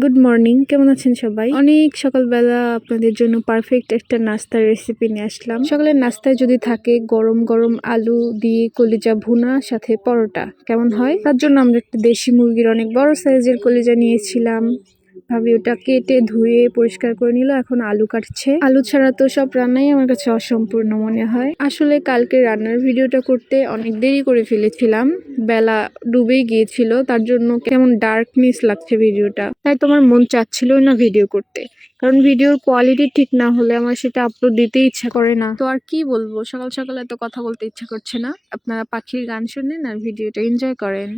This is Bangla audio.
গুড মর্নিং, কেমন আছেন সবাই? অনেক সকালবেলা আপনাদের জন্য পারফেক্ট একটা নাস্তার রেসিপি নিয়ে আসলাম। সকালের নাস্তায় যদি থাকে গরম গরম আলু দিয়ে কলিজা ভুনা সাথে পরোটা, কেমন হয়? তার জন্য আমরা একটা দেশি মুরগির অনেক বড় সাইজের কলিজা নিয়েছিলাম। ভাবি ওটা কেটে ধুয়ে পরিষ্কার করে নিল, এখন আলু কাটছে। আলু ছাড়া তো সব রান্নাই আমার কাছে অসম্পূর্ণ মনে হয়। আসলে কালকে রান্নার ভিডিওটা করতে অনেক দেরি করে ফেলেছিলাম, বেলা ডুবেই গিয়েছিল, তার জন্য কেমন ডার্কনেস লাগছে ভিডিওটা, তাই তোমার মন চাচ্ছিল না ভিডিও করতে। কারণ ভিডিওর কোয়ালিটি ঠিক না হলে আমার সেটা আপলোড দিতে ইচ্ছা করে না। তো আর কি বলবো, সকাল সকাল এত কথা বলতে ইচ্ছা করছে না। আপনারা পাখির গান শুনেন আর ভিডিওটা এনজয় করেন।